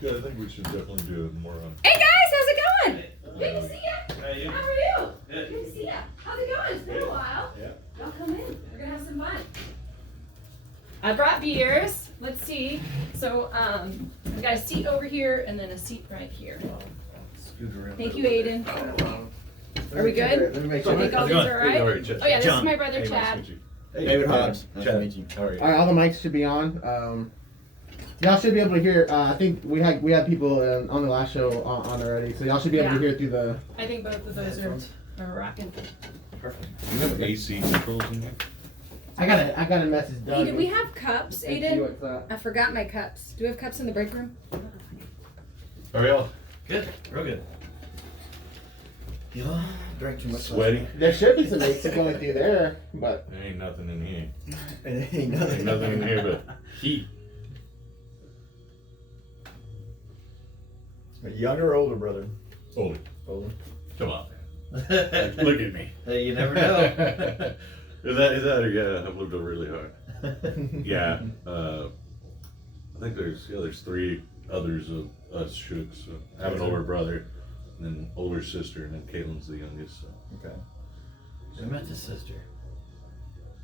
Yeah, I think we should definitely do it more on. Hey guys, how's it going? Good to see ya. How are you? How are you? Good. Good to see ya. How's it going? It's been a while. Yeah. Y'all come in. We're gonna have some fun. I brought beers. Let's see. So I've got a seat over here and then a seat right here. Scoot around. Thank you, Aiden. Are we good? Let me make I think all these are How are alright. you, Chad? Oh yeah, this John. is my brother Hey, nice to Chad. meet you. David Hobbs. Nice to meet you. How are you? All right, all the mics should be on. Y'all should be able to hear. I think we had people on the last show on already, so y'all should be able to hear through the. I think both of those are rocking. Perfect. Do you have AC controls in here? I got a message. Hey, do we have cups, Aiden? What's up? I forgot my cups. Do we have cups in the break room? How are y'all? Good. Real good. You drank too much. Sweaty? There should be some AC going through there, but There ain't nothing in here. Ain't Ain't nothing in here but heat. A younger or older brother? Older. Older. Come on, man. Look at me. Hey, you never know. Is that or yeah, I've lived really hard. Yeah. I think there's 3 others of us shooks. So I have an older brother, and then older sister, and then Caitlin's the youngest. So. Okay. We met his sister.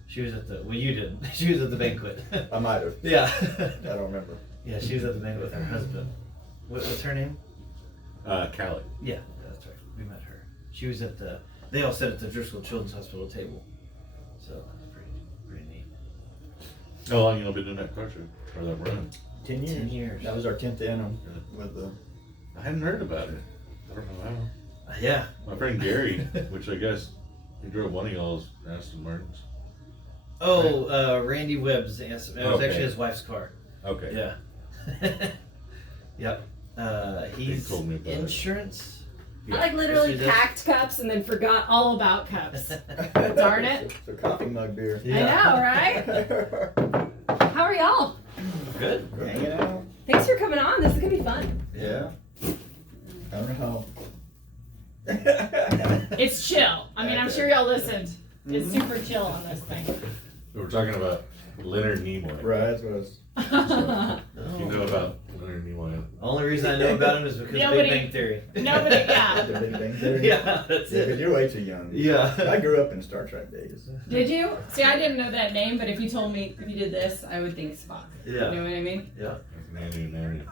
She was at the. Well, you didn't. She was at the banquet. I might have. Yeah. I don't remember. Yeah, she was at the banquet with her husband. What's her name? Callie. Yeah, that's right. We met her. She was at the. They all sat at the Driscoll Children's Hospital table. So that's pretty neat. How long you been doing that car show or that run? 10 years. 10 years. That was our 10th in with the. I hadn't heard about it. I don't know how. Yeah. My friend Gary, which I guess he drove one of y'all's Aston Martins. Oh, Randy Webb's answer. It was Okay. actually his wife's car. Okay. Yeah. Yep. He's told me about it. insurance. I like literally Yes, he does. packed cups and then forgot all about cups. Darn it. It's a coffee mug beer. I know, right? How are y'all? Good. Hanging out. Thanks for coming on. This is gonna be fun. Yeah. I don't know. It's chill. I mean, I'm sure y'all listened. It's super chill on this thing. We were talking about Leonard Nimoy. Right, that's what I was. You know about Leonard Nimoy? Only reason I know about him is because Nobody- Big Bang Theory. Nobody, yeah. The Big Bang Theory. Yeah, that's Yeah, because it. you're way too young. Yeah. I grew up in Star Trek days. Did you? See, I didn't know that name, but if you told me if you did this, I would think Spock. Yeah. You know what I mean? Yeah. Nanny.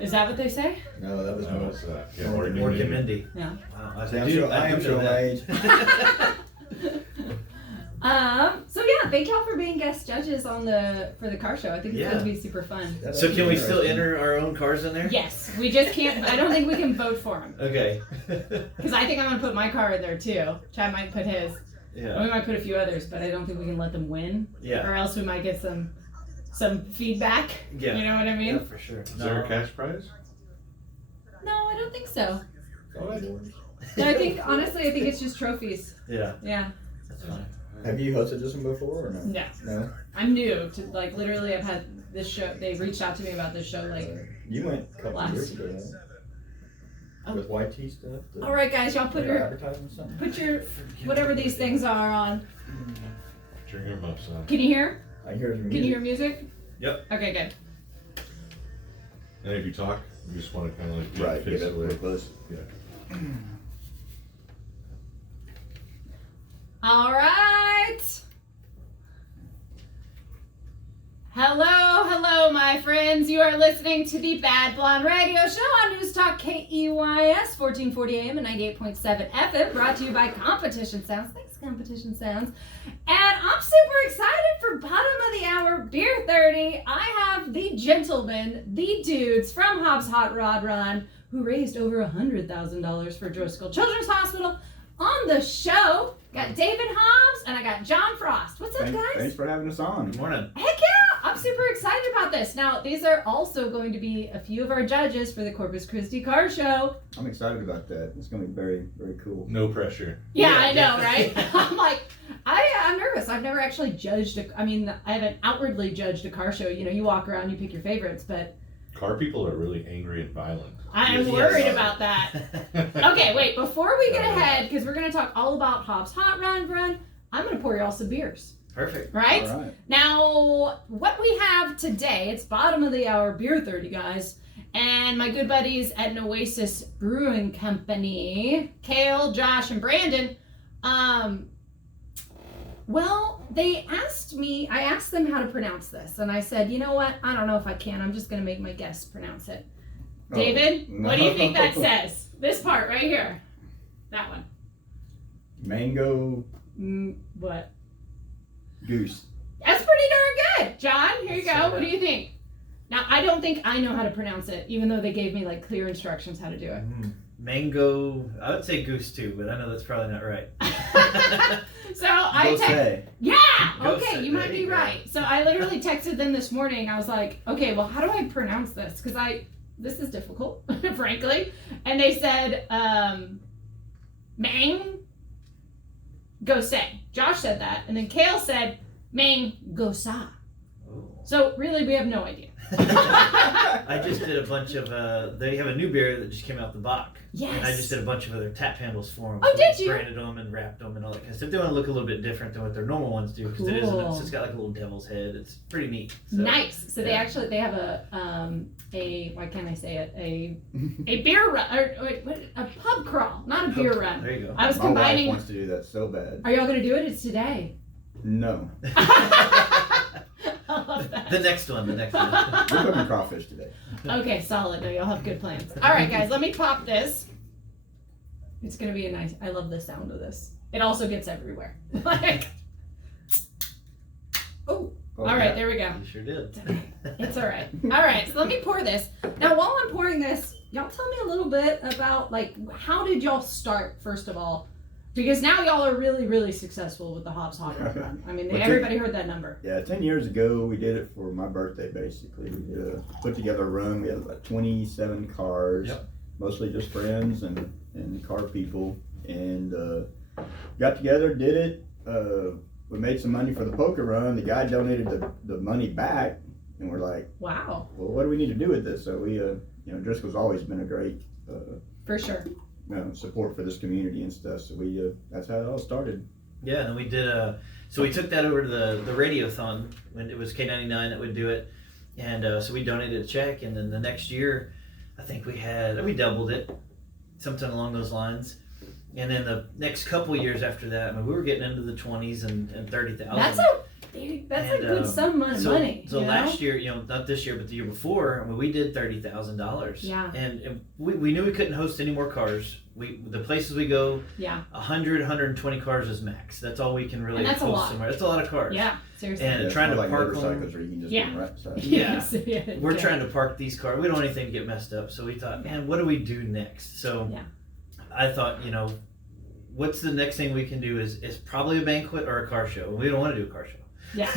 Is that what they say? No, that was No, most. it's yeah, Mork Mork and Mindy. Yeah. Wow. See, I am showing my age. So yeah, thank y'all for being guest judges for the car show. I think it's Yeah. gonna be super fun. That's So can we still interesting. enter our own cars in there? Yes, we just can't. I don't think we can vote for them Okay. because I think I'm gonna put my car in there too. Chad might put his. Yeah. We might put a few others, but I don't think we can let them win. Yeah. Or else we might get some feedback. Yeah. You know what I mean? Yeah, for sure. Is there a cash prize? No, I don't think so. What? No, I think honestly, I think it's just trophies. Yeah. Yeah. That's fine. Have you hosted this one before or no? No. No. I'm new to literally. I've had this show. They reached out to me about this show You went a couple last years ago, right? Oh. With YT stuff. All right, guys, y'all put your advertising. whatever these things are on. Turn your earmuffs on. Can you hear? I hear some Can you hear music? Yep. Okay, good. And if you talk, you just want to kind of like Right, face get up away. real close. Yeah. All right. Hello, my friends. You are listening to the Bad Blonde Radio Show on News Talk KEYS 1440 AM and 98.7 FM, brought to you by Competition Sounds. Thanks, Competition Sounds. And I'm super excited for bottom of the hour beer 30. I have the gentlemen, the dudes from Hobbs Hot Rod Run, who raised over $100,000 for Driscoll Children's Hospital on the show. Got David Hobbs and I got John Frost. What's up, guys? Thanks for having us on. Good morning. Heck yeah! I'm super excited about this. Now, these are also going to be a few of our judges for the Corpus Christi Car Show. I'm excited about that. It's going to be very, very cool. No pressure. Yeah, Yeah, I know, yeah. right? I'm like, I'm nervous. I've never actually judged I haven't outwardly judged a car show. You know, you walk around, you pick your favorites, but Car people are really angry and violent. I'm Yes. worried about that. Okay, wait, before we get ahead, because we're going to talk all about Hobbs Hot Run, I'm going to pour you all some beers. Perfect. Right? All right. Now, what we have today, it's bottom of the hour beer 30, guys. and my good buddies at Oasis Brewing Company, Kale, Josh, and Brandon. Well, I asked them how to pronounce this, and I said, you know what? I don't know if I can. I'm just going to make my guests pronounce it. David, no. what do you think that says? This part right here. That one. Mango What? goose. That's pretty darn good. John, here you Let's go. say What that. do you think? Now, I don't think I know how to pronounce it, even though they gave me like clear instructions how to do it. Mango. I would say goose too, but I know that's probably not right. So I Go say. Yeah. Go Okay, say, you might there be you go. right. So I literally texted them this morning. I was like, okay, well, how do I pronounce this? Because this is difficult, frankly. And they said, Mang go say. Josh said that, and then Kale said, Mang go sa. Oh. So really, we have no idea. I just did a bunch of. They have a new beer that just came out the box. Yes. And I just did a bunch of other tap handles for them. Oh, did we you? Branded them and wrapped them and all that kind of stuff. They want to look a little bit different than what their normal ones do because it Cool. isn't. It's got like a little devil's head. It's pretty neat. So, Nice. So they yeah. actually have a why can't I say it, a beer run, or what, a pub crawl, not a beer run. There you go. I was My wife combining. wants to do that so bad. Are y'all gonna do it? It's today. No. I love that. The next one. We're cooking crawfish today. Okay, solid. No, y'all have good plans. All right, guys, let me pop this. It's gonna be a nice. I love the sound of this. It also gets everywhere. Like, oh, all right, there we go. You sure did. It's all right. All right, so let me pour this. Now, while I'm pouring this, y'all tell me a little bit about like how did y'all start first of all? Because now y'all are really, really successful with the Hobbs Hot Rod Run. I mean, Well, everybody heard that number. Yeah, 10 years ago, we did it for my birthday, basically. We put together a run. We had like 27 cars, Yep. mostly just friends and car people. And got together, did it. We made some money for the poker run. The guy donated the money back. And we're like, Wow, well, what do we need to do with this? So we, Driscoll's always been a great for sure. support for this community and stuff. So we, that's how it all started. Yeah, and then we did so we took that over to the radiothon when it was K99 that would do it, and so we donated a check, and then the next year, I think we doubled it, something along those lines, and then the next couple years after that, I mean, we were getting into the 20s and 30,000. That's a good sum of money. So you know? last year, not this year, but the year before, I mean, we did $30,000. Yeah. And we knew we couldn't host any more cars. The places we go, Yeah. 100, 120 cars is max. That's all we can really And that's a host lot. somewhere. That's a lot of cars. Yeah, seriously. And it's trying not to like park motorcycles them. where you can just Yeah. get them right beside. Yeah. We're Yeah. trying to park these cars. We don't want anything to get messed up. So we thought, man, what do we do next? So Yeah. I thought, what's the next thing we can do is probably a banquet or a car show. We don't want to do a car show. Yeah.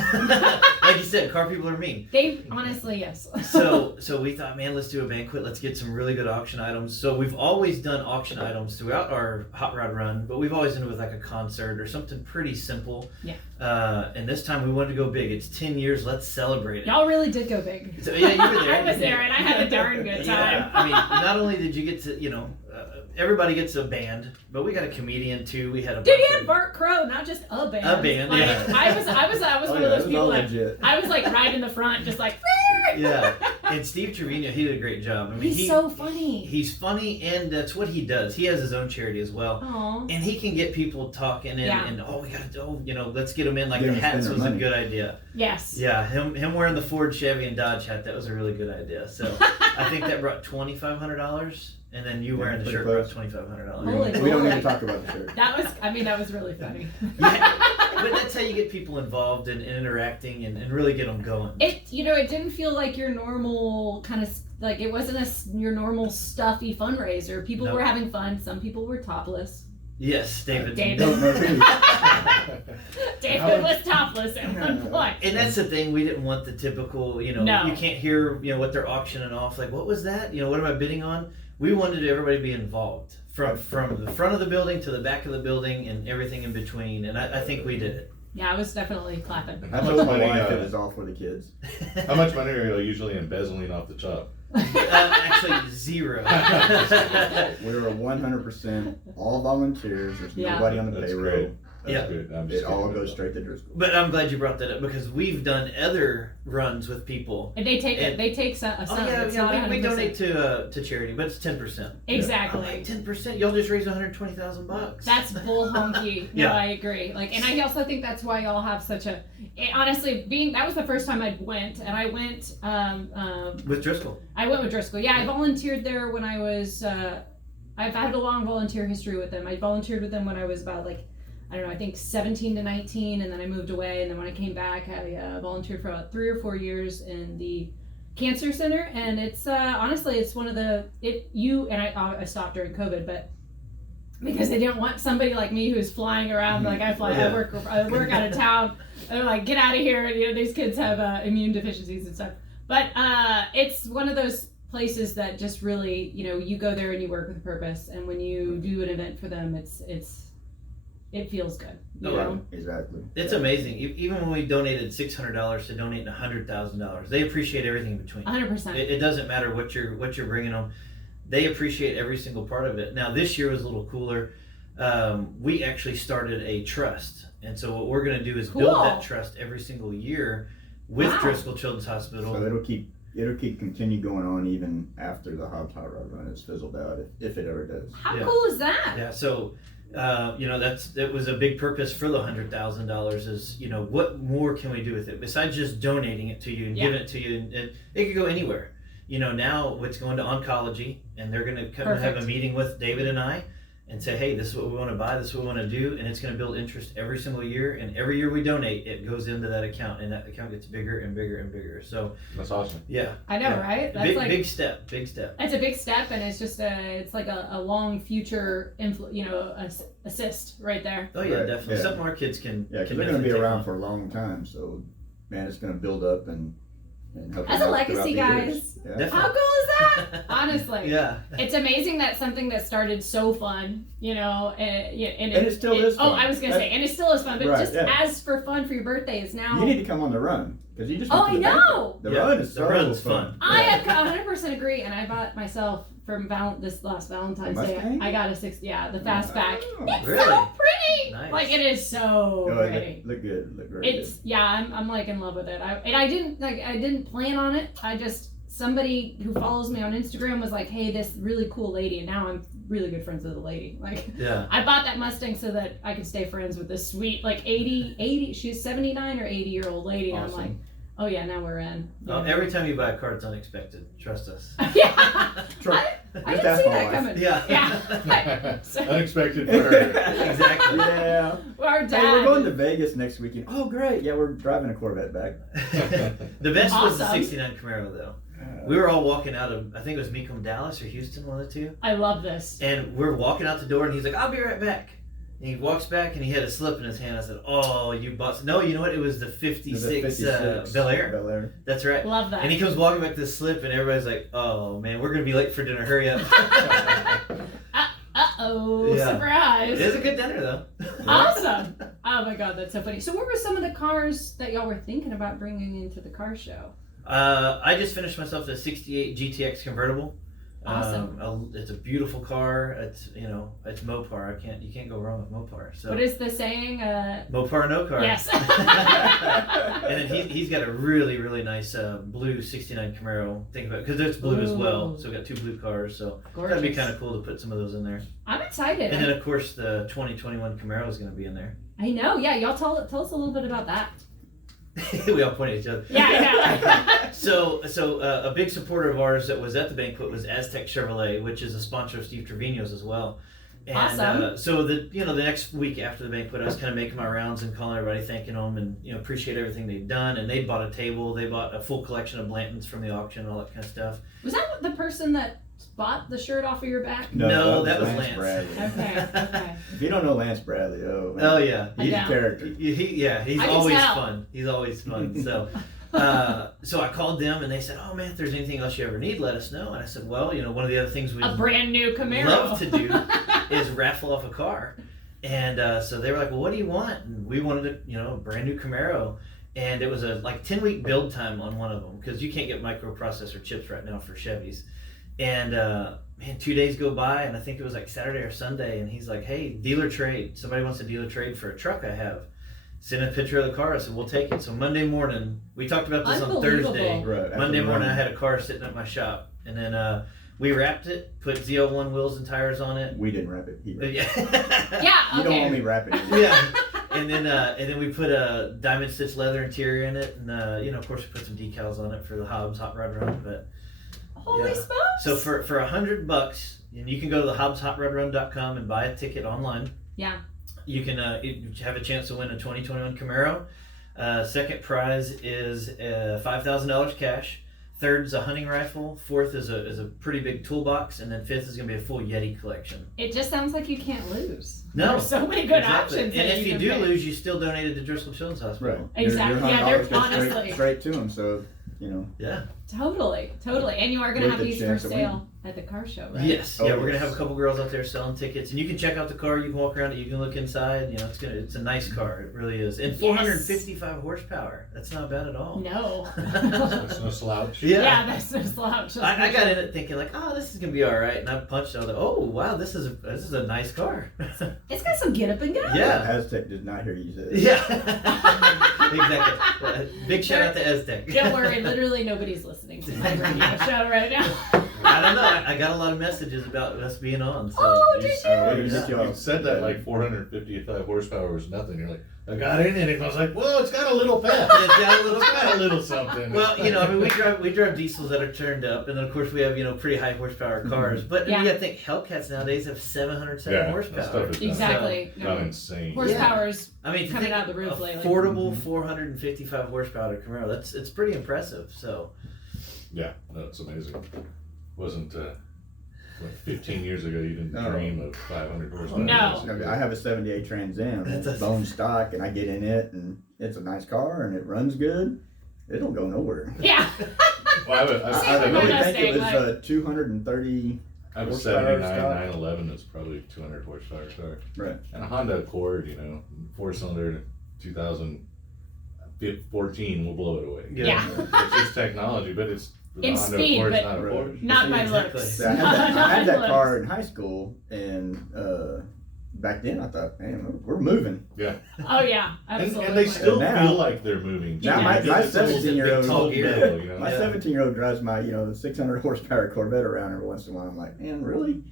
Like you said, car people are mean. They honestly, yes. So we thought, man, let's do a banquet. Let's get some really good auction items. So we've always done auction items throughout our hot rod run, but we've always done it with like a concert or something pretty simple. Yeah. And this time we wanted to go big. It's 10 years. Let's celebrate it. Y'all really did go big. So, yeah, you were there. I was there and I had a darn good time. Yeah, I mean, not only did you get to, everybody gets a band, but we got a comedian too. We had a Dude, you bunch had of- Bart Crow, not just a band. A band, Like, yeah. I was Oh, one yeah, of those it was people all that legit. I was like right in the front, just like. Yeah, and Steve Trevino, he did a great job. I mean, He's so funny. He's funny, and that's what he does. He has his own charity as well. Aw. And he can get people talking Yeah. and we gotta let's get them in. Like Get the 'em to hats spend was their a money. good idea. Yes. Yeah, him wearing the Ford, Chevy, and Dodge hat, that was a really good idea. So I think that brought $2,500, and then you Yeah, wearing the pretty shirt close. brought $2,500. Holy We don't need moly. to talk about the shirt. That was really funny. Yeah, but that's how you get people involved and interacting and really get them going. It didn't feel like your normal kind of like it wasn't your normal stuffy fundraiser. People No. were having fun. Some people were topless. Yes, David. David. Don't know who. David was topless at one point. And that's the thing, we didn't want the typical, No. you can't hear, what they're auctioning off. Like, what was that? What am I bidding on? We wanted everybody to be involved from the front of the building to the back of the building and everything in between. And I think we did it. Yeah, I was definitely clapping. I How told much my money, wife it was all for the kids. how much money are you usually embezzling off the chop? Actually, zero. We were 100% all volunteers. There's Yeah. nobody on the That's payroll. great. That's Yeah. good. I'm just It all kidding. goes straight to Driscoll. But I'm glad you brought that up because we've done other runs with people. And they take And- they take some. Oh yeah, it's not we 100%. donate to charity, but it's 10%. Exactly. I'm like 10%. Y'all just raised $120,000. That's bull honky. No, Yeah. I agree. Like, and I also think that's why y'all have such a. Honestly, that was the first time I went, and I went. With Driscoll. I went with Driscoll. Yeah, I volunteered there when I was. I've had a long volunteer history with them. I volunteered with them when I was about I don't know, I think 17 to 19, and then I moved away. And then when I came back, I volunteered for about 3 or 4 years in the cancer center. And it's honestly, it's one of the I stopped during COVID, but because they didn't want somebody like me who's flying around. Like I fly, Yeah. I work out of town. They're like, get out of here. You know, these kids have immune deficiencies and stuff. But it's one of those places that just really, you go there and you work with a purpose. And when you do an event for them, it feels good. You know? Exactly. It's amazing. Even when we donated $600 to donate $100,000, they appreciate everything in between. 100%. It doesn't matter what you're bringing them. They appreciate every single part of it. Now this year was a little cooler. We actually started a trust, and so what we're going to do is build that trust every single year with Driscoll Children's Hospital. So it'll keep continue going on even after the Hobbs Hot Rod Run is fizzled out, if it ever does. How cool is that? Yeah. So. It was a big purpose for the $100,000 is, what more can we do with it besides just donating it to you and giving it to you, and it could go anywhere. Now it's going to oncology, and they're going to come and have a meeting with David and I and say, hey, this is what we want to buy, this is what we want to do, and it's going to build interest every single year, and every year we donate, it goes into that account, and that account gets bigger and bigger and bigger. So That's awesome. yeah, I know, right? That's big step. It's a big step, and it's just it's like a long future assist right there. Oh yeah, Right, definitely. yeah. Something our kids can. Yeah, because can they're going to be definitely take around on. for a long time. So, man, it's going to build up and help As them a out throughout legacy, the years. guys. Yeah. Definitely. How cool is that? Honestly. Yeah. It's amazing that something that started so fun, and it still is Oh, fun. I was gonna say, and it still is fun, but Right, just yeah. as for fun for your birthday is now. You need to come on the run because you just. Oh, went to I the know. banquet. The run is the so run's fun. fun. I 100% agree, and I bought myself from this last Valentine's A Day. Mustang? I got a the fastback. Oh, It's really? so pretty. Nice. Like it is so Oh, pretty. look good. Look very It's I'm like in love with it. I didn't plan on it. I just somebody who follows me on Instagram was like, hey, this really cool lady, and now I'm really good friends with the lady. Like Yeah. I bought that Mustang so that I could stay friends with this sweet 80 she's 79 or 80-year-old lady. And I'm like, oh yeah, now we're in. Oh, every time you buy a car, it's unexpected. Trust us. Yeah. True. I Just didn't ask see my that wife. coming. Yeah. Yeah. So, Unexpected for her. Exactly. Yeah. our dad. Hey, we're going to Vegas next weekend. Oh, great. Yeah, we're driving a Corvette back. The best was the Awesome. 69 Camaro, though. We were all walking out of, I think it was Mecum, Dallas, or Houston, one of the two. I love this. And we're walking out the door, and he's like, I'll be right back. And he walks back, and he had a slip in his hand. I said, oh, you bought... No, you know what? It was the 56 Bel Air. Bel Air. That's right. Love that. And he comes walking back to the slip, and everybody's like, oh, man, we're going to be late for dinner. Hurry up. Uh-oh, Yeah. surprise. It is a good dinner, though. Awesome. Oh my god, that's so funny. So what were some of the cars that y'all were thinking about bringing into the car show? I just finished myself the 68 GTX convertible. Awesome. It's a beautiful car. It's it's Mopar. You can't go wrong with Mopar. So What is the saying? Mopar, no car. Yes. And then he's got a really, really nice blue 69 Camaro. Think about it, because it's blue as well. Ooh. So we got two blue cars. So Gorgeous. that'd be kind of cool to put some of those in there. I'm excited. And then of course the 2021 Camaro is going to be in there. I know. Yeah, y'all tell us a little bit about that. We all point at each other. Yeah, I know. So a big supporter of ours that was at the banquet was Aztec Chevrolet, which is a sponsor of Steve Trevino's as well. And Awesome. so the next week after the banquet, I was kind of making my rounds and calling everybody, thanking them, and appreciate everything they've done. And they bought a table, they bought a full collection of Blantons from the auction, all that kind of stuff. Was that the person that bought the shirt off of your back? No, that was Lance. Bradley. Okay. If you don't know Lance Bradley, oh, man. Oh yeah, I He's a don't. character. he's I can always tell. fun. He's always fun. So. So I called them and they said, "Oh man, if there's anything else you ever need, let us know." And I said, "Well, one of the other things we A brand new Camaro. love to do is raffle off a car." And so they were like, "Well, what do you want?" And we wanted a brand new Camaro. And it was a 10-week build time on one of them because you can't get microprocessor chips right now for Chevys. And man, 2 days go by, and I think it was like Saturday or Sunday, and he's like, "Hey, dealer trade. Somebody wants a dealer trade for a truck I have. Send a picture of the car." I said, "We'll take it." So Monday morning, we talked about this on Thursday. Right. after Monday the morning, I run. had a car sitting at my shop, and then we wrapped it, put Z01 wheels and tires on it. We didn't wrap it. He wrapped it. Yeah. Yeah, You don't okay. want me wrapping it. Yeah. And then we put a diamond stitch leather interior in it, and of course we put some decals on it for the Hobbs Hot Rod Run. But Holy yeah. smokes! So for $100, and you can go to the hobbshotrun.com and buy a ticket online. Yeah. You can have a chance to win a 2021 Camaro. Second prize is $5,000 cash. Third is a hunting rifle. Fourth is a pretty big toolbox, and then fifth is going to be a full Yeti collection. It just sounds like you can't lose. No, There's so many good exactly. options. And that if you can do pick. lose, you still donated to Driscoll Children's Hospital. Right. Exactly. Your Yeah, they're $100 goes honestly- straight to them. So Yeah. Totally. And you are going to With have the these for chance to sale at the car show, right? Yes. Oh, Yeah, we're gonna yes. have a couple girls out there selling tickets, and you can check out the car. You can walk around it. You can look inside. It's a nice car. It really is. And 455 horsepower. That's not bad at all. No. That's no slouch. Yeah, that's no slouch. I got in it thinking like, oh, this is gonna be all right, and I punched. I was like, oh wow, this is a nice car. It's got some get up and go. Yeah. Aztec did not hear you say that. Yeah. Exactly. Big shout out to Aztec. Don't worry, literally nobody's listening to my radio show right now. I don't know. I got a lot of messages about us being on. So. Oh, did you? Way to Yeah. get y'all. You said that like 455 horsepower was nothing. You're like, I got in it, and I was like, well, it's got a little pep. It's got a little It's got a little something. Well, I mean, we drive diesels that are turned up, and then of course we have pretty high horsepower cars. But Yeah. you got to think Hellcats nowadays have 707 yeah, that horsepower. stuff is Exactly. not insane. Horsepower's I mean, if you coming think out of the roof lately. affordable 455 horsepower Camaro, it's pretty impressive. So Yeah, that's amazing. Wasn't 15 years ago you didn't No. dream of 500 horsepower? No. I have a '78 Trans Am, That's it's a- bone stock, and I get in it, and it's a nice car, and it runs good. It don't go nowhere. Yeah. Well, I have See, I with my really Mustang, think it was like- 230. a horsepower 79 stock. 911 that's probably 200 horsepower car. Right. And a Honda Accord, 4-cylinder 2014 will blow it away. Yeah. It's just technology, but it's the In Honda speed, Accord's but not a Right. Porsche. Not by Exactly. looks. So I had that, Not I had by that looks. car in high school, and back then I thought, man, we're moving. Oh yeah, absolutely. And they still And now- feel like they're moving. Now my- Because my it's a little bit 17-year-old tall metal, My Yeah. 17-year-old drives my 600 horsepower Corvette around every once in a while. I'm like, man, really?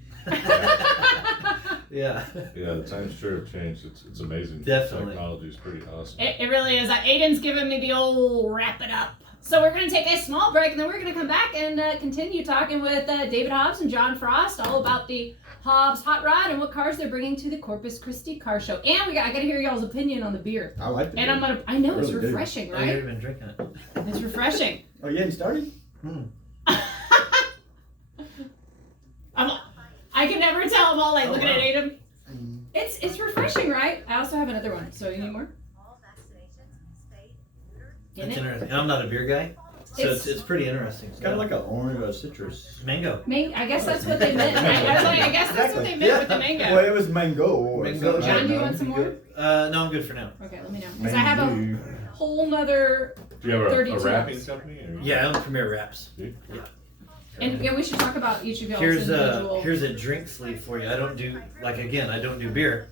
yeah. Yeah, the times sure have changed. It's amazing. Definitely. Technology is pretty awesome. It really is. Aiden's giving me the old wrap it up. So we're going to take a small break, and then we're going to come back and continue talking with David Hobbs and John Frost all about the Hobbs Hot Rod and what cars they're bringing to the Corpus Christi Car Show. And I got to hear y'all's opinion on the beer. I like the And beer. I know it's Really do. refreshing, Oh, you've right? been drinking it. It's refreshing. Oh, you hadn't started? I can never tell. I'm all like looking at Aiden. It's refreshing, right? I also have another one. So you need more? Get That's it? interesting. And I'm not a beer guy, so it's pretty interesting. It's kind of like an orange citrus. mango. I guess that's what they meant. I was like, I guess that's what they meant with the mango. Well, it was mango. or Mango. something, I John, don't do you know. want some more? No, I'm good for now. Okay, let me know. Because I have a Mango. whole nother. Do you have a 32 wrapping ounce. company? Or? Yeah, I own Premier Wraps. And we should talk about each of y'all's Here's individual. here's a drink sleeve for you. I don't do I don't do beer.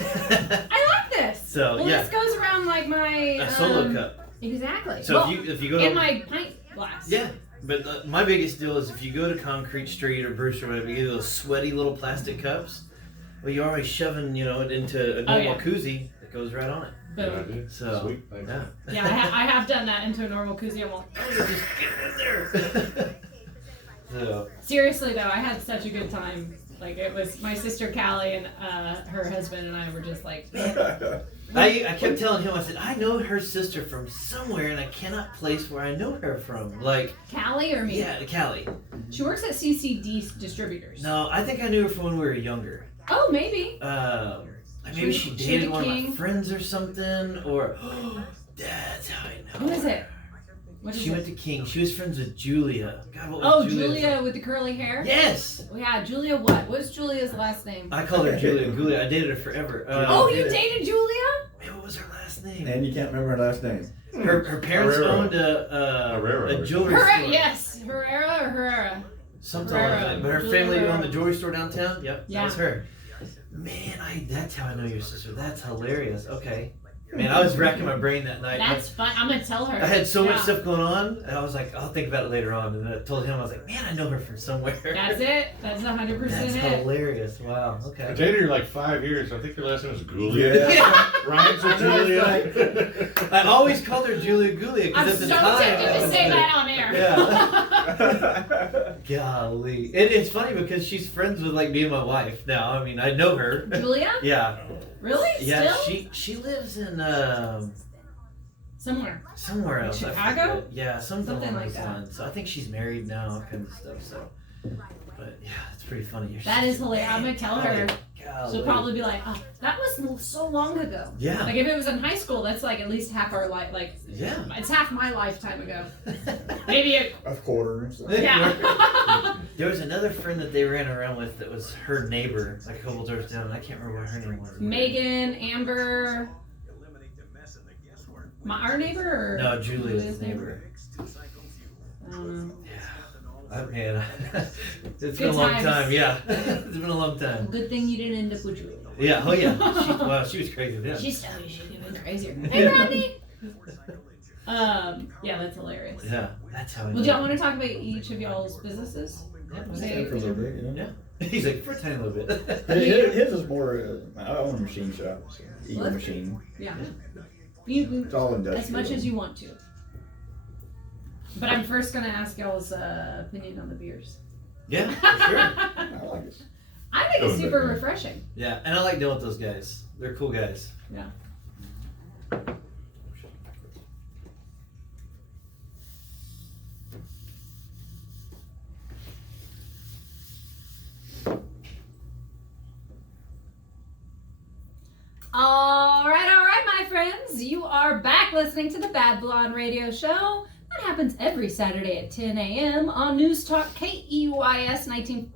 I like this. So, well, yeah. this goes around like my A solo cup. Exactly. So well, if you go in to my pint glass. yeah, but my biggest deal is if you go to Concrete Street or Bruce or whatever, you get those sweaty little plastic cups. Well, you're already shoving it into a normal yeah. koozie that goes right on it. Good Boom. idea. So Sweet. Thank you. yeah. Yeah, I have done that into a normal koozie. I'm like, Just get in there. So seriously though, I had such a good time. Like it was my sister Callie and her husband and I were just like, I kept telling him, I said, I know her sister from somewhere and I cannot place where I know her from. Like, Callie or me? yeah, Callie. She works at CCD Distributors. No, I think I knew her from when we were younger. Oh, maybe. Maybe she She dated the one of my king? friends or something, or that's how I know. Who is her. it? What is She it? went to King. She was friends with Julia. God, what was Oh, Julia's Julia with the curly hair? Yes! Well, yeah, Julia what? What's Julia's last name? I called her Julia. Julia. I dated her forever. Oh, you dated Julia? Man, what was her last name? And you can't remember her last name. Her parents Herrera. owned Herrera a or jewelry Herrera, store. yes. Herrera or Herrera? Something Herrera. like that. But her Julia family Herrera. owned the jewelry store downtown. Yep, Yeah. that was her. Man, that's how I know your sister. That's hilarious. Okay. Man, I was racking my brain that night. That's fun. I'm gonna tell her. I had so Yeah. much stuff going on, and I was like, I'll think about it later on. And then I told him, I was like, man, I know her from somewhere. That's it. That's 100% That's it. hilarious. Wow. I Okay. dated her like 5 years. I think her last name was Julia. Yeah. Rhymes with I know, Julia. I always called her Julia Gulia I'm because so at the time. tempted I to was say like, that on air. Yeah. Golly. It's funny because she's friends with like me and my wife now. I mean, I know her. Julia? Yeah. Really? Yeah. Still? She lives in Somewhere. somewhere else. I Chicago? forget. Yeah, something Something along like those that. lines. So I think she's married now, kind of stuff. So, but yeah, it's pretty funny. Your That is sister. hilarious. I'm gonna tell her. Golly. She'll probably be like, "Oh, that was so long ago." Yeah. Like if it was in high school, that's like at least half our life. Like Yeah. it's half my lifetime ago. Maybe a A quarter. So. yeah. There was another friend that they ran around with that was her neighbor, like a couple doors down. I can't remember what her name was. Megan, Amber, our neighbor or No, Julia's neighbor. I don't know. Man, it's been Good a long times. time. Yeah, it's been a long time. Good thing you didn't end up with Julia. Yeah. Oh yeah. She was crazy then. She's so she's even crazier. Hey, Rodney. Yeah, that's hilarious. Yeah, that's how. Well, do y'all want to talk about each of y'all's businesses? Yeah, for a little bit, yeah. He's like for a tiny little bit. His is more. I own a machine shop. So Eagle What? machine. Yeah. You It's all industrial. as much as you want to. But I'm first gonna ask y'all's opinion on the beers. Yeah, for sure. I like it. I think it's Going super back, yeah. refreshing. Yeah, and I like dealing with those guys. They're cool guys. Yeah. All right, my friends. You are back listening to the Bad Blonde Radio Show. That happens every Saturday at 10 a.m. on News Talk KEYS 19.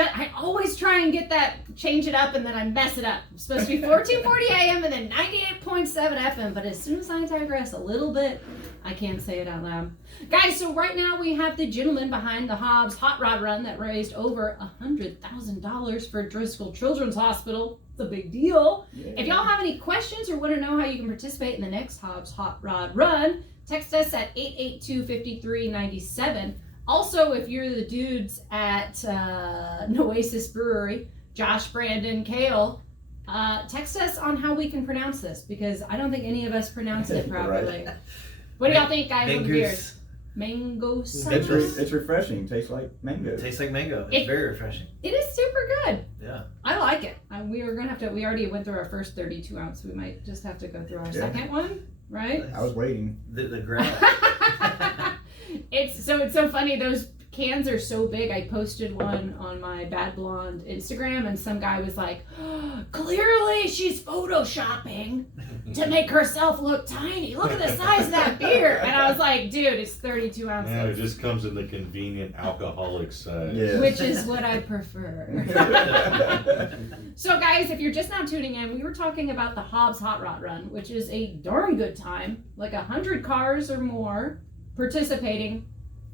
I always try and get that, change it up, and then I mess it up. It's supposed to be 1440 a.m. and then 98.7 FM, but as soon as I digress a little bit, I can't say it out loud. Guys, so right now we have the gentleman behind the Hobbs Hot Rod Run that raised over $100,000 for Driscoll Children's Hospital. It's a big deal. Yeah. If y'all have any questions or want to know how you can participate in the next Hobbs Hot Rod Run, text us at 882-5397. Also, if you're the dudes at Noasis Brewery, Josh, Brandon, Kale, text us on how we can pronounce this, because I don't think any of us pronounce it properly. Right. What do y'all think, guys, on the beers? Mangoose. Mango It's, sauce. it's refreshing. Tastes like mango. It tastes like mango. It's It- very refreshing. It is super good. Yeah. I like it. We already went through our first 32 ounce. We might just have to go through our Yeah. second one, right? I was waiting. The grab. It's so funny. Those cans are so big. I posted one on my Bad Blonde Instagram, and some guy was like, "Clearly, she's photoshopping to make herself look tiny. Look at the size of that beer." And I was like, "Dude, it's 32 Yeah, it ounces, just comes in the convenient alcoholic size. Yeah. which is what I prefer." So, guys, if you're just now tuning in, we were talking about the Hobbs Hot Rod Run, which is a darn good time, like 100 cars or more participating,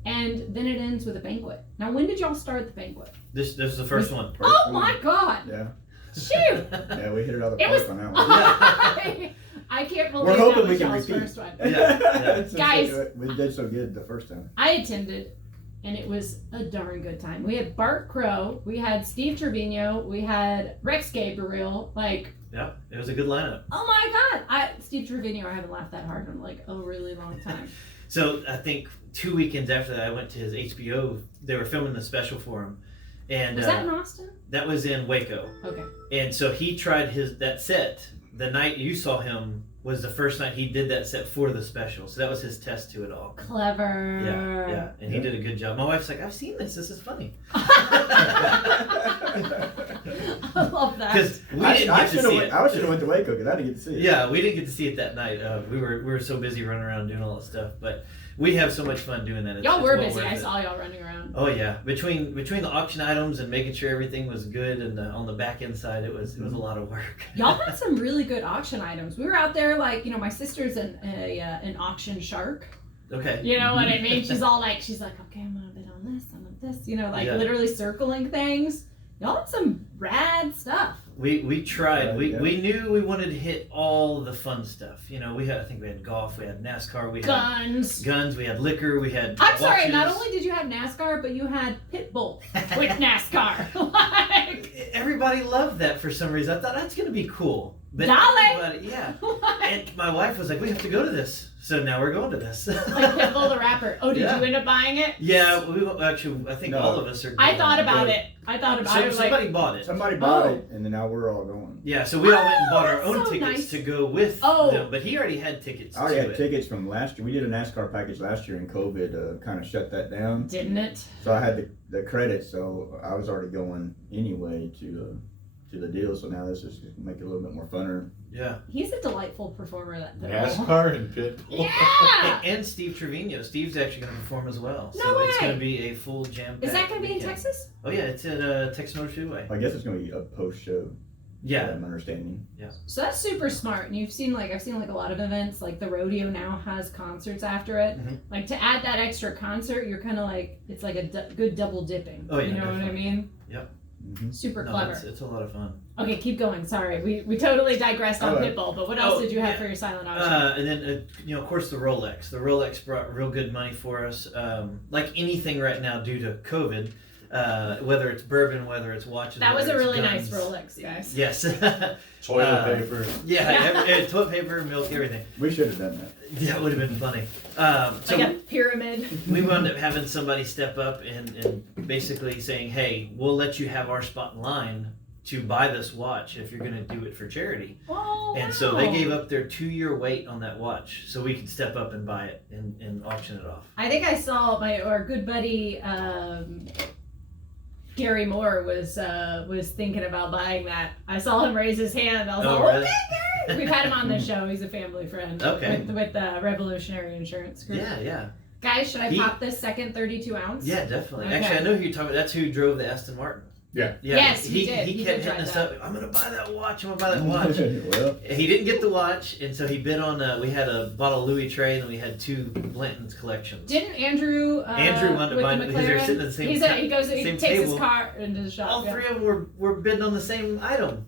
and then it ends with a banquet. Now, when did y'all start the banquet? This is the first one. Oh my God! Yeah. Shoot! Yeah, we hit it out of the It was- park on that one. I can't believe We're that hoping was we can y'all's repeat. first one. Yeah. Guys. We did so good the first time. I attended, and it was a darn good time. We had Bart Crow, we had Steve Trevino, we had Rex Gabriel. Like, Yeah, it was a good lineup. oh my God! Steve Trevino, I haven't laughed that hard in like a really long time. So I think 2 weekends after that, I went to his HBO. They were filming the special for him, and Was that in Austin? that was in Waco. Okay. And so he tried that set. The night you saw him was the first night he did that set for the special. So that was his test to it all. Clever. Yeah, and he did a good job. My wife's like, I've seen this. This is funny. I love that. Because we I didn't get to should see have it. I should have went to Waco because I didn't get to see it. Yeah, we didn't get to see it that night. We were so busy running around doing all that stuff. But we have so much fun doing that. Y'all It's were well busy. worth I it. saw y'all running around. Oh yeah, between the auction items and making sure everything was good, and on the back end side, it was a lot of work. Y'all had some really good auction items. We were out there, like, my sister's an auction shark. Okay. You know what I mean? She's all like, okay, I'm gonna bid on this, I'm gonna this, like Yeah. literally circling things. Y'all have some rad stuff. We tried. We Yeah. we knew we wanted to hit all the fun stuff. I think we had golf, we had NASCAR, we had Guns. we had liquor, we had I'm sorry, watches. not only did you have NASCAR, but you had Pitbull with NASCAR. Like, Everybody loved that for some reason. I thought that's gonna be cool. But Dolly! everybody, yeah. And my wife was like, we have to go to this. So now we're going to this. like Pitbull the rapper. Oh, did Yeah. you end up buying it? Yeah, actually, I think No. all of us are. I thought about going. it. I thought about So, it. somebody Like, bought it. Somebody bought Oh. it, and then now we're all going. Yeah, so we all went and bought our that's own so tickets nice. to go with Oh. them. But he already had tickets I already to had it. tickets from last year. We did a NASCAR package last year, and COVID kind of shut that down. didn't it? So I had the credit, so I was already going anyway to the deal. So now this is just make it a little bit more funner. Yeah. He's a delightful performer, that Pitbull. NASCAR and Pitbull. Yeah! And Steve Trevino. Steve's actually going to perform as well. No So it's way. going to be a full jam. Is that going to be in Texas? Oh, yeah. It's at Texas Motor Speedway. I guess it's going to be a post show. Yeah. I'm understanding. So that's super smart. And I've seen like a lot of events, like the rodeo now has concerts after it. Mhm. Like to add that extra concert, you're kind of like, it's like a good double dipping. Oh, yeah, You know what I definitely. mean? Mm-hmm. Super No, clever. it's a lot of fun. Okay, keep going. Sorry, we totally digressed on All right. Pitbull, but what else Oh, did you have yeah. for your silent auction? And then, of course, the Rolex. The Rolex brought real good money for us. Like anything right now due to COVID, whether it's bourbon, whether it's watches. That was whether a it's really nice guns. Rolex, guys. Yes. Toilet paper. Yeah, toilet paper, milk, everything. We should have done that. Yeah, it would have been funny. So Like a pyramid. we wound up having somebody step up and basically saying, hey, we'll let you have our spot in line to buy this watch if you're going to do it for charity. Oh, And so they gave up their 2-year wait on that watch so we could step up and buy it and auction it off. I think I saw our good buddy Gary Moore was thinking about buying that. I saw him raise his hand. I was like, really? okay, Gary. We've had him on the show. He's a family friend. Okay. With Revolutionary Insurance Group. Yeah. Guys, should I He- pop this second 32 ounce? Yeah, definitely. Okay. Actually, I know who you're talking about. That's who drove the Aston Martin. Yeah. Yes, he did. He He kept did hitting drive us that. up. I'm going to buy that watch. I'm going to buy that watch. Well, He didn't get the watch, and so he bid on. We had a bottle of Louis Trey, and we had 2 Blanton's collections. Didn't Andrew? Andrew wanted to with buy the it because they were McLaren, sitting at the same He ti- goes. He same takes his table. car into the shop. All yeah. 3 of them were bidding on the same item.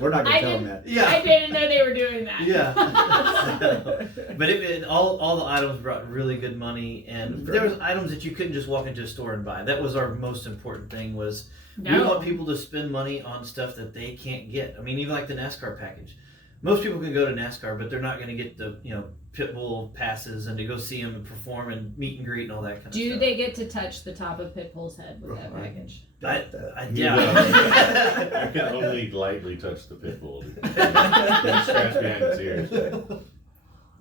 we're not going I to tell them didn't- that. I didn't know they were doing that. Yeah. But all the items brought really good money, and there was items that you couldn't just walk into a store and buy. That was our most important thing was we want people to spend money on stuff that they can't get. I mean, even like the NASCAR package. Most people can go to NASCAR, but they're not going to get the Pitbull passes and to go see him and perform and meet and greet and all that kind of Do stuff. they get to touch the top of Pitbull's head with that Right. package? Yeah. You can only lightly touch the pit bull. Scratch behind its ears.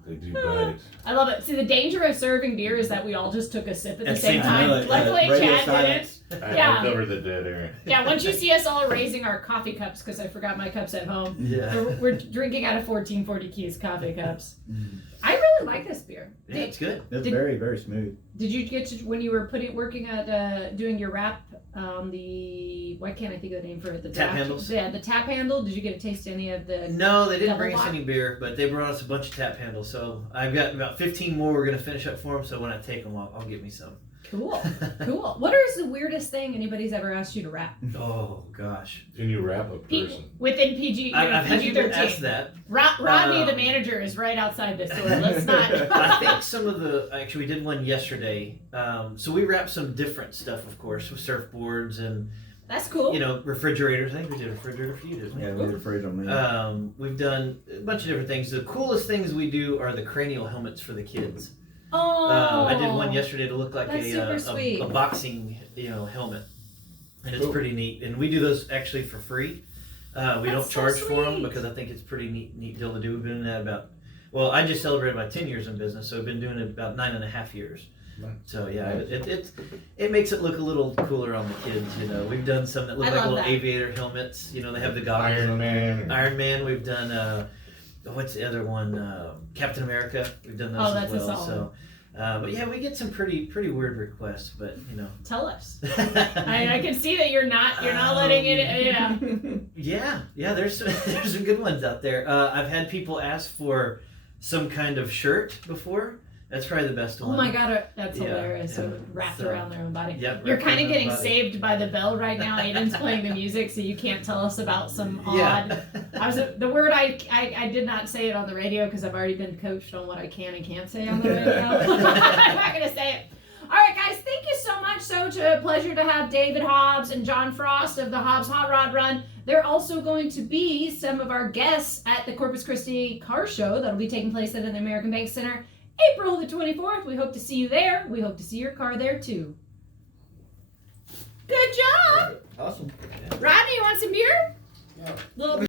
They do bite. I love it. See, the danger of serving beer is that we all just took a sip at the At same the same time. time. Luckily, Radio Chad silence. I Yeah. uncovered the dead air. Yeah, once you see us all raising our coffee cups, because I forgot my cups at home, Yeah. we're drinking out of 1440 Keys coffee cups. Mm. I really like this beer. Yeah, it's good. It's Did- very, very smooth. Did you get to, when you were working at doing your wrap, why can't I think of the name for it? The Tap draft- handles? Yeah, the tap handle. Did you get to taste any of the? No, they didn't Double bring us lock? any beer, but they brought us a bunch of tap handles. So I've got about 15 more we're going to finish up for them. So when I take them, I'll get me some. Cool, cool. What is the weirdest thing anybody's ever asked you to wrap? Oh, gosh. Can you wrap a person? Within PG, I've had people PG-13. ask that. Rodney, the Um, manager, is right outside this door. Let's not. I think some of actually, we did one yesterday. So we wrapped some different stuff, of course, with surfboards and, That's cool. refrigerators. I think we did a refrigerator for you, didn't we? Yeah, we had a fridge on me. We've done a bunch of different things. The coolest things we do are the cranial helmets for the kids. Oh. I did one yesterday to look like That's super sweet. a boxing helmet, and it's Cool. pretty neat. And we do those actually for free. We That's don't so charge for them sweet. because I think it's pretty neat deal to do. We've been doing that I just celebrated my 10 years in business, so I've been doing it about 9.5 years. Nice. So yeah, Nice. it makes it look a little cooler on the kids. We've done some that look I like love little that. aviator helmets. They have the goggles. Iron Man. Iron Man. We've done what's the other one? Captain America. We've done those Oh, that's as a well. solid So, but yeah, we get some pretty weird requests. But Tell us. I can see that you're not letting it. Yeah. Yeah. There's some good ones out there. I've had people ask for some kind of shirt before. That's probably the best Oh one. my god, that's Yeah, hilarious. yeah. So wrapped So, around their own body. Yep, You're wrapped kind of around getting the body. saved by the bell right now. Aiden's playing the music, so you can't tell us about some odd. Yeah. The word I did not say it on the radio because I've already been coached on what I can and can't say on the radio. I'm not gonna say it. All right, guys, thank you so much. So a pleasure to have David Hobbs and John Frost of the Hobbs Hot Rod Run. They're also going to be some of our guests at the Corpus Christi Car Show that'll be taking place at the American Bank Center April the 24th. We hope to see you there. We hope to see your car there too. Good job. Awesome. Rodney, you want some beer? Yeah. Little